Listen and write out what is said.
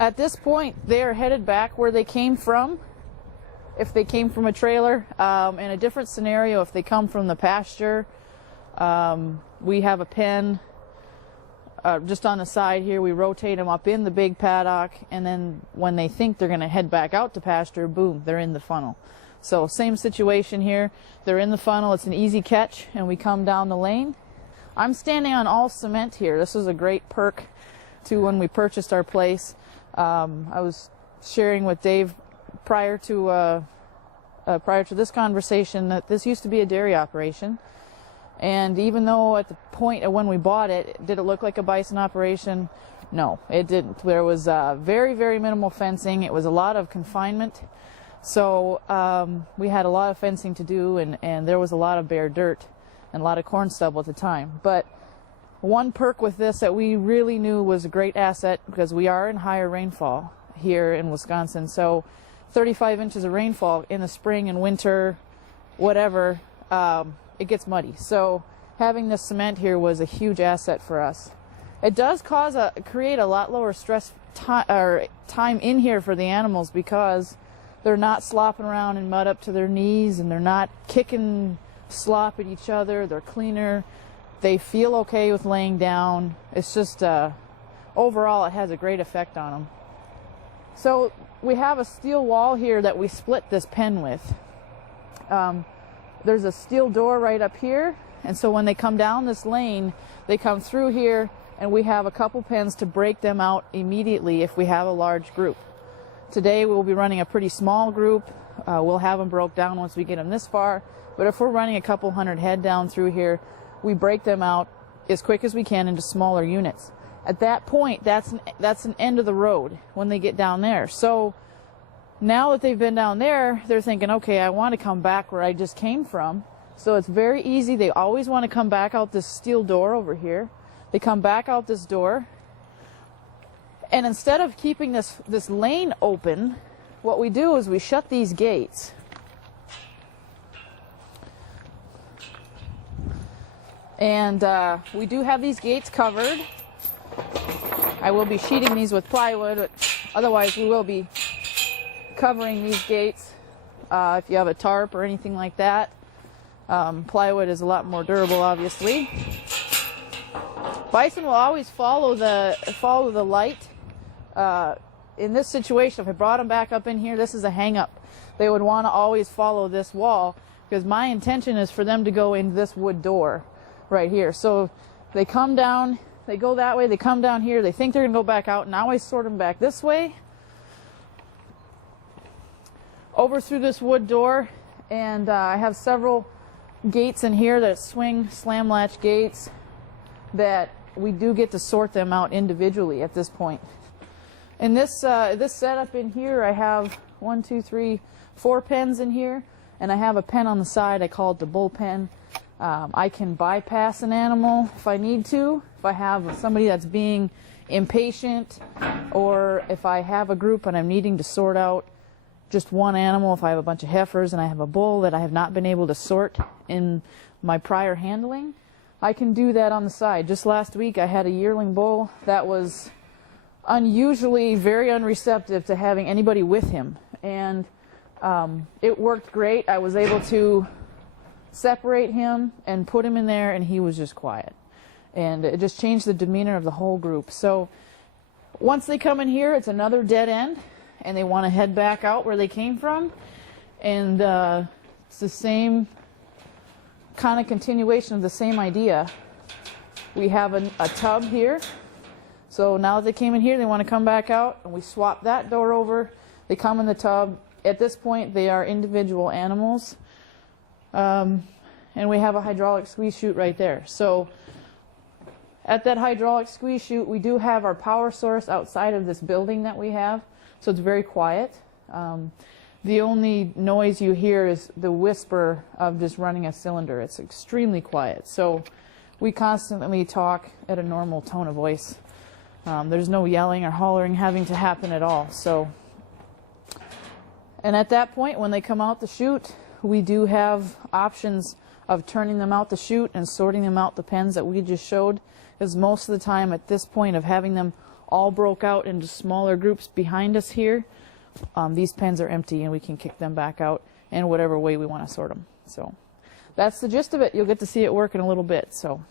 At this point, they are headed back where they came from. If they came from a trailer, in a different scenario, if they come from the pasture, we have a pen just on the side here. We rotate them up in the big paddock, and then when they think they're going to head back out to pasture, boom, they're in the funnel. So same situation here. They're in the funnel. It's an easy catch, and we come down the lane. I'm standing on all cement here. This was a great perk to when we purchased our place. I was sharing with Dave prior to this conversation that this used to be a dairy operation, and even though at the point of when we bought it, did it look like a bison operation? No, it didn't. There was very, very minimal fencing. It was a lot of confinement, so we had a lot of fencing to do, and there was a lot of bare dirt and a lot of corn stubble at the time. But one perk with this that we really knew was a great asset, because we are in higher rainfall here in Wisconsin, so 35 inches of rainfall in the spring and winter, whatever, it gets muddy. So having this cement here was a huge asset for us. It does create a lot lower stress time in here for the animals, because they're not slopping around in mud up to their knees, and they're not kicking slop at each other. They're cleaner. They feel okay with laying down. It's just overall it has a great effect on them. So we have a steel wall here that we split this pen with. There's a steel door right up here, and so when they come down this lane, they come through here, and we have a couple pens to break them out immediately if we have a large group. Today we'll be running a pretty small group. We'll have them broke down once we get them this far, but if we're running a couple hundred head down through here, we break them out as quick as we can into smaller units. At that point, that's an end of the road when they get down there. So now that they've been down there, they're thinking, okay, I want to come back where I just came from. So it's very easy. They always want to come back out this steel door over here. They come back out this door, and instead of keeping this lane open, what we do is we shut these gates. And we do have these gates covered. I will be sheeting these with plywood, but otherwise we will be covering these gates if you have a tarp or anything like that. Plywood is a lot more durable, obviously. Bison will always follow the light. In this situation, if I brought them back up in here, this is a hang-up. They would want to always follow this wall, because my intention is for them to go in this wood door right here. So they come down, they go that way, they come down here, they think they're going to go back out, and I always sort them back this way, over through this wood door, and I have several gates in here that swing slam latch gates that we do get to sort them out individually at this point. In this setup in here, I have 1, 2, 3, 4 pens in here, and I have a pen on the side. I call it the bullpen. I can bypass an animal if I need to, if I have somebody that's being impatient, or if I have a group and I'm needing to sort out just one animal. If I have a bunch of heifers and I have a bull that I have not been able to sort in my prior handling, I can do that on the side. Just last week I had a yearling bull that was unusually very unreceptive to having anybody with him, and it worked great. I was able to separate him and put him in there, and he was just quiet, and it just changed the demeanor of the whole group. So once they come in here, it's another dead end, and they want to head back out where they came from, and it's the same kind of continuation of the same idea. We have a tub here, so now that they came in here, they want to come back out, and we swap that door over. They come in the tub. At this point, they are individual animals. And we have a hydraulic squeeze chute right there. So at that hydraulic squeeze chute, we do have our power source outside of this building that we have, so it's very quiet. The only noise you hear is the whisper of just running a cylinder. It's extremely quiet. So we constantly talk at a normal tone of voice. There's no yelling or hollering having to happen at all. And at that point, when they come out the chute, we do have options of turning them out the chute and sorting them out the pens that we just showed, because most of the time at this point of having them all broke out into smaller groups behind us here, these pens are empty and we can kick them back out in whatever way we want to sort them. So that's the gist of it. You'll get to see it work in a little bit. So